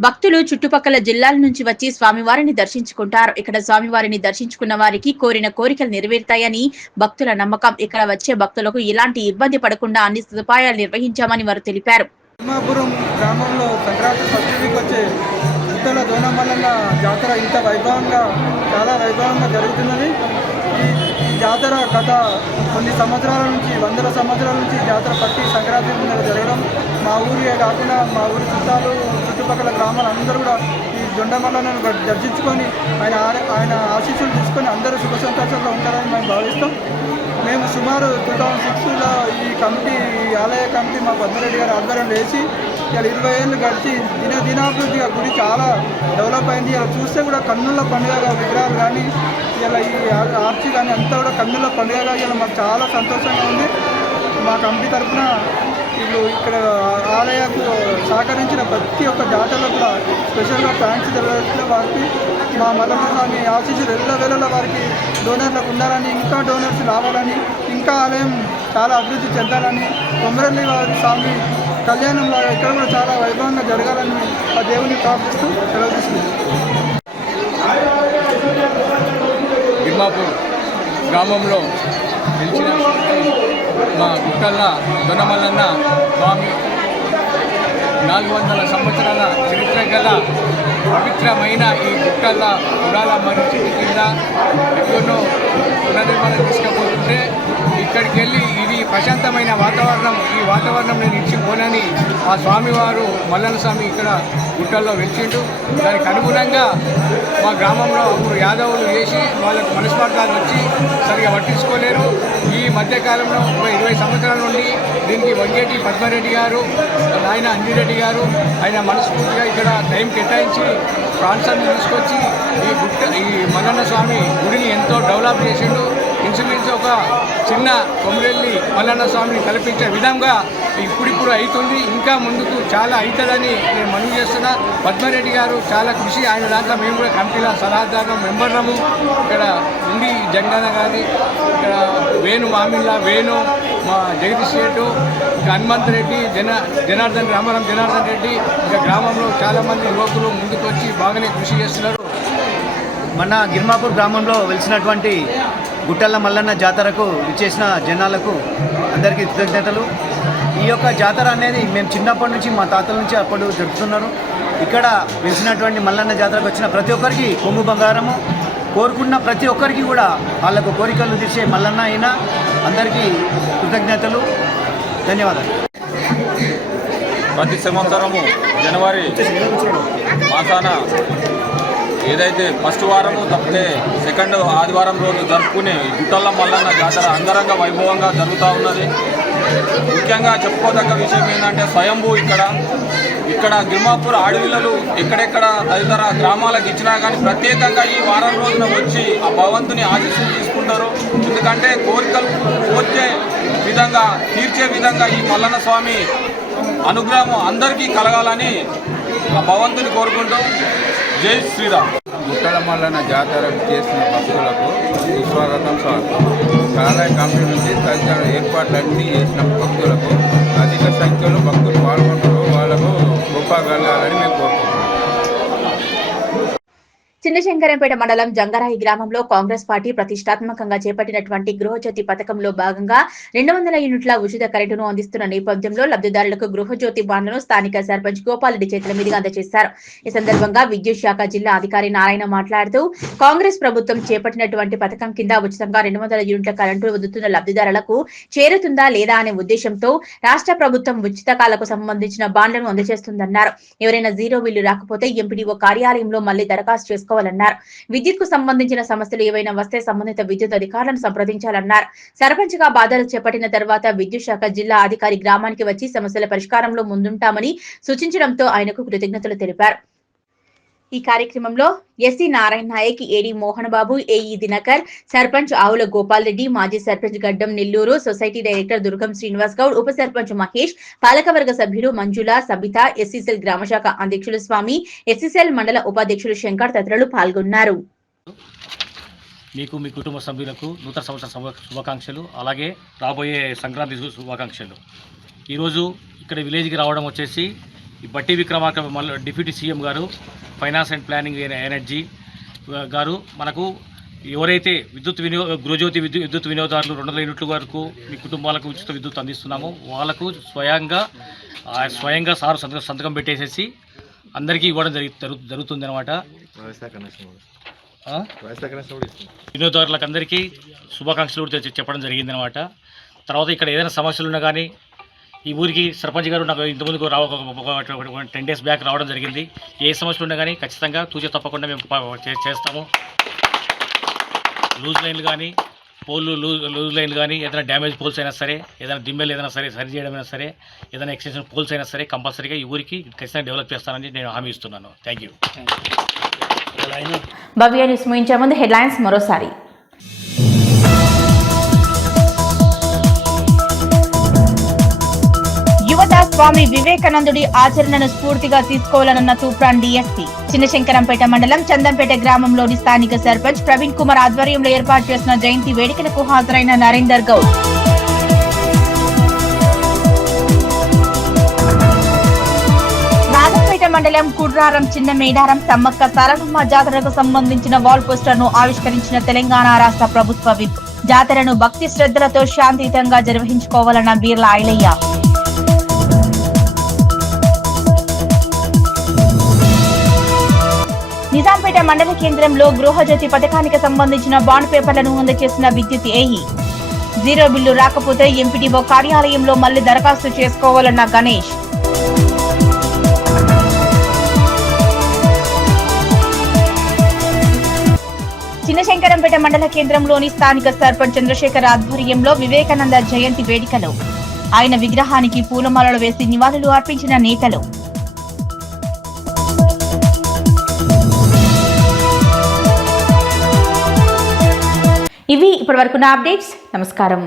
భక్తులు చుట్టుపక్కల జిల్లాల నుంచి వచ్చి స్వామివారిని దర్శించుకుంటారు. ఇక్కడ స్వామివారిని దర్శించుకున్న వారికి కోరిన కోరికలు నెరవేరుతాయని భక్తుల నమ్మకం. ఇక్కడ వచ్చే భక్తులకు ఎలాంటి ఇబ్బంది పడకుండా అన్ని సదుపాయాలు నిర్వహించామని వారు తెలిపారు. తిమ్మాపురం గ్రామంలో సంక్రాంతి ఫస్ట్ వీక్ వచ్చే ఉత్తల దోనమల్లన్న జాతర ఇంత వైభవంగా చాలా వైభవంగా జరుగుతున్నది. ఈ జాతర గత కొన్ని సంవత్సరాల నుంచి వందల సంవత్సరాల నుంచి జాతర ప్రతి సంక్రాంతి ముందర జరగడం మా ఊరే కాకుండా మా ఊరి చుట్టాలు చుట్టుపక్కల గ్రామాలు అందరూ కూడా ఈ దొండమల్లన్నను దర్శించుకొని ఆయన ఆశీస్సులు తీసుకొని అందరూ సుఖ సంతోషంలో ఉంటారని మేము భావిస్తాం. మేము సుమారు 2006లో ఈ కమిటీ ఈ ఆలయ కమిటీ మా పద్మరెడ్డి గారి ఆధ్వర్యంలో వేసి ఇలా 20 ఏళ్ళు గడిచి దినాభివృద్ధిగా గుడి చాలా డెవలప్ అయింది. ఇలా చూస్తే కూడా కన్నుల పండుగగా విగ్రహాలు కానీ ఇలా ఈ ఆర్చి కానీ అంతా కూడా కన్నుల పండుగగా ఇలా మాకు చాలా సంతోషంగా ఉంది. మా కమిటీ తరఫున ఇప్పుడు ఇక్కడ ఆలయకు సహకరించిన ప్రతి ఒక్క జాతరలో కూడా స్పెషల్గా థ్యాంక్స్ తెలియజేసిన వారికి మా మల్లన్న స్వామి ఆశీస్సులు ఎల్లవేళలా వారికి డోనర్లకు ఉండాలని, ఇంకా డోనర్స్ రావాలని, ఇంకా ఆలయం చాలా అభివృద్ధి చెందాలని, కొమరల్లి వారి స్వామి కళ్యాణంలో ఇక్కడ కూడా చాలా వైభవంగా జరగాలని ఆ దేవుని ప్రార్థిస్తూ సెలవు తీసుకుంటాం. తిమ్మాపూర్ గ్రామంలో నిలిచిన మా గుట్టల్ల దొనమల్లన్న స్వామి 400 సంవత్సరాల చరిత్ర గల పవిత్రమైన ఈ గుట్టల్ల గుడాల మరి చెట్టు కింద ఎక్కడో పునర్నిర్మాణం తీసుకుపోతుంటే ఇక్కడికి వెళ్ళి ఇది ప్రశాంతమైన వాతావరణం, ఈ వాతావరణం నేను ఇచ్చిపోనని ఆ స్వామివారు మల్లన్న స్వామి ఇక్కడ గుట్టల్లో వెలిచిండు. దానికి అనుగుణంగా మా గ్రామంలో అప్పుడు యాదవులు వేసి వాళ్ళకు మనస్పార్థాలు వచ్చి సరిగా పట్టించుకోలేరు. ఈ మధ్యకాలంలో 20 సంవత్సరాల నుండి దీనికి వంగేటి పద్మారెడ్డి గారు, ఆయన అంజిరెడ్డి గారు ఆయన మనస్ఫూర్తిగా ఇక్కడ టైం కేటాయించి ప్రాన్సర్ని తీసుకొచ్చి ఈ మల్లన్న స్వామి గుడిని ఎంతో డెవలప్ చేసిండు. ఇంచుమించు ఒక చిన్న కొమరెల్లి మల్లన్న స్వామిని కల్పించే విధంగా ఇప్పుడిప్పుడు అవుతుంది. ఇంకా ముందుకు చాలా అవుతుందని నేను మనవి చేస్తున్నా. పద్మారెడ్డి గారు చాలా కృషి, ఆయన దాంట్లో మేము కూడా కమిటీలో సలహాదారు మెంబర్లము. ఇక్కడ ఉండి జంగన్న గారి, ఇక్కడ వేణు మామిళ్ళ వేణు, మా జగదీష్ రెడ్డి, ఇంకా హనుమంత్ రెడ్డి, రామారాం జనార్దన్ రెడ్డి, ఇంకా గ్రామంలో చాలామంది యువకులు ముందుకు వచ్చి బాగానే కృషి చేస్తున్నారు. మన గిర్మాపూర్ గ్రామంలో వెలిసినటువంటి గుట్టల్ల మల్లన్న జాతరకు విచ్చేసిన జనాలకు అందరికీ కృతజ్ఞతలు. ఈ యొక్క జాతర అనేది మేము చిన్నప్పటి నుంచి మా తాతల నుంచి అప్పుడు జరుపుతున్నారు. ఇక్కడ వెలిసినటువంటి మల్లన్న జాతరకు వచ్చిన ప్రతి ఒక్కరికి కొమ్ము బంగారము, కోరుకున్న ప్రతి ఒక్కరికి కూడా వాళ్ళకు కోరికలు తీర్చే మల్లన్న అయినా అందరికీ కృతజ్ఞతలు, ధన్యవాదాలు. ప్రతి సంవత్సరము జనవరి మాసాన ఏదైతే ఫస్ట్ వారము తప్పితే సెకండ్ ఆదివారం రోజు జరుపుకునే గుట్టల్ల మల్లన్న జాతర అంగరంగ వైభవంగా జరుగుతూ ఉన్నది. ముఖ్యంగా చెప్పుకోదగ్గ విషయం ఏంటంటే స్వయంభూ ఇక్కడ గిర్మాపూర్ ఆడవిల్లలు ఎక్కడెక్కడ తదితర గ్రామాలకు ఇచ్చినా కానీ ప్రత్యేకంగా ఈ వారం రోజున వచ్చి ఆ భగవంతుని ఆశీస్సులు తీసుకుంటారు. ఎందుకంటే కోరికలు కోర్చే విధంగా తీర్చే విధంగా ఈ మల్లన్న స్వామి అనుగ్రహం అందరికీ కలగాలని ఆ భగవంతుని కోరుకుంటూ జై శ్రీరామ్. గుట్టల మల్లన్న జాతర చేసిన భక్తులకు సుస్వాగతం, స్వాగతం. ఆలయ కమిటీ నుంచి తదితర ఏర్పాట్లన్నీ చేసిన భక్తులకు అధిక సంఖ్యలో భక్తులు పాల్గొంటారు. వాళ్ళకు గొప్ప కలగాలని మేము కోరుకుంటున్నాం. చిన్నశంకరంపేట మండలం జంగరాయి గ్రామంలో కాంగ్రెస్ పార్టీ ప్రతిష్టాత్మకంగా చేపట్టినటువంటి గృహజ్యోతి పథకంలో భాగంగా 200 యూనిట్ల ఉచిత కరెంటును అందిస్తున్న నేపథ్యంలో లబ్ధిదారులకు గృహజ్యోతి బాండ్లను స్థానిక సర్పంచ్ గోపాలరెడ్డి చేతుల మీదుగా అందజేశారు. ఈ సందర్భంగా విద్యుత్ శాఖ జిల్లా అధికారి నారాయణ మాట్లాడుతూ కాంగ్రెస్ ప్రభుత్వం చేపట్టినటువంటి పథకం కింద ఉచితంగా 200 యూనిట్ల కరెంటు పొందుతున్న లబ్ధిదారులకు చేరుతుందా లేదా అనే ఉద్దేశంతో రాష్ట్ర ప్రభుత్వం ఉచితకాలకు సంబంధించిన బాండ్లను అందజేస్తుందన్నారు. ఎవరైనా జీరో బిల్లు రాకపోతే ఎంపీడీఓ కార్యాలయంలో మళ్లీ దరఖాస్తు చేసుకోవాలన్నారు. విద్యుత్ కు సంబంధించిన సమస్యలు ఏవైనా వస్తే సంబంధిత విద్యుత్ అధికారులను సంప్రదించాలన్నారు. సర్పంచ్ గా బాధ్యతలు చేపట్టిన తర్వాత విద్యుత్ శాఖ జిల్లా అధికారి గ్రామానికి వచ్చి సమస్యల పరిష్కారంలో ముందుంటామని సూచించడంతో ఆయనకు కృతజ్ఞతలు తెలిపారు. ఈ కార్యక్రమంలో ఎస్సీ నారాయణ నాయక్, ఏడీ మోహన్ బాబు, ఏఈ దినకర్, సర్పంచ్ ఆవుల గోపాల్ రెడ్డి, మాజీ సర్పంచ్ గడ్డం నెల్లూరు, సొసైటీ డైరెక్టర్ దుర్గం శ్రీనివాస్ గౌడ్, ఉప సర్పంచ్ మహేష్, పాలకవర్గ సభ్యులు మంజుల, సబిత, ఎస్సీసెల్ గ్రామశాఖ అధ్యక్షులు స్వామి, ఎస్సీసెల్ మండల ఉపాధ్యక్షులు శంకర్ తదితరులు పాల్గొన్నారు. మీకు మీ కుటుంబ సభ్యులకు నూతన సంవత్సర శుభాకాంక్షలు, అలాగే రాబోయే సంక్రాంతి శుభాకాంక్షలు. ఈరోజు ఇక్కడ విలేజ్కి రావడం వచ్చేసి ఈ బట్టి విక్రమార్క డిప్యూటీ సీఎం గారు ఫైనాన్స్ అండ్ ప్లానింగ్ ఎనర్జీ గారు మనకు ఎవరైతే గృహజ్యోతి విద్యుత్ వినియోగదారులు 200 యూనిట్ల వరకు మీ కుటుంబాలకు ఉచిత విద్యుత్ అందిస్తున్నామో వాళ్ళకు స్వయంగా సార్ సంతకం పెట్టేసేసి అందరికీ ఇవ్వడం జరుగుతుంది అనమాట. వినియోగదారులకు అందరికీ శుభాకాంక్షలు కూడా చెప్పడం జరిగింది అనమాట. తర్వాత ఇక్కడ ఏదైనా సమస్యలు ఉన్నా కానీ ఈ ఊరికి సర్పంచ్ గారు నాకు ఇంతకుముందుకు 10 days బ్యాక్ రావడం జరిగింది. ఏ సమస్యలు ఉన్నా కానీ ఖచ్చితంగా తూచే తప్పకుండా మేము చేస్తాము. లూజ్ లైన్లు కానీ లూజ్ లైన్లు కానీ ఏదైనా డ్యామేజ్ పోల్స్ అయినా సరే, ఏదైనా దిమ్మెలు ఏదైనా సరే సరి చేయడమైనా సరే, ఏదైనా ఎక్స్టెన్షన్ పోల్స్ అయినా సరే కంపల్సరీగా ఈ ఊరికి ఖచ్చితంగా డెవలప్ చేస్తానని నేను హామీ ఇస్తున్నాను. Thank you. భవ్య న్యూస్ ముగించే ముందు హెడ్లైన్స్ మరోసారి. యువత స్వామి వివేకానందుడి ఆచరణను స్ఫూర్తిగా తీసుకోవాలన్న తూప్రాన్ డీఎస్పీ. చిన్నశంకరంపేట మండలం చందంపేట గ్రామంలోని స్థానిక సర్పంచ్ ప్రవీణ్ కుమార్ ఆధ్వర్యంలో ఏర్పాటు చేసిన జయంతి వేడుకలకు హాజరైన నరేందర్ గౌడ్. రాజంపేట మండలం కుర్రారం చిన్న మేడారం సమ్మక్క సారలమ్మ జాతరకు సంబంధించిన వాల్ పోస్టర్ ను ఆవిష్కరించిన తెలంగాణ రాష్ట్ర ప్రభుత్వ విప్. జాతరను భక్తి శ్రద్ధలతో శాంతియుతంగా నిర్వహించుకోవాలన్న బీర్ల ఐలయ్య. నిజాంపేట మండల కేంద్రంలో గృహజ్యోతి పథకానికి సంబంధించిన బాండ్ పేపర్లను అందజేసిన విద్యుత్ ఏఈ. 0 బిల్లు రాకపోతే ఎంపీడీఓ కార్యాలయంలో మళ్లీ దరఖాస్తు చేసుకోవాలన్న గణేష్. చిన్నశంకరంపేట మండల కేంద్రంలోని స్థానిక సర్పంచ్ చంద్రశేఖర్ ఆధ్వర్యంలో వివేకానంద జయంతి వేడుకలు. ఆయన విగ్రహానికి పూలమాలలు వేసి నివాళులు అర్పించిన నేతలు. ఇవి ఇప్పటివరకున్న అప్డేట్స్. నమస్కారం.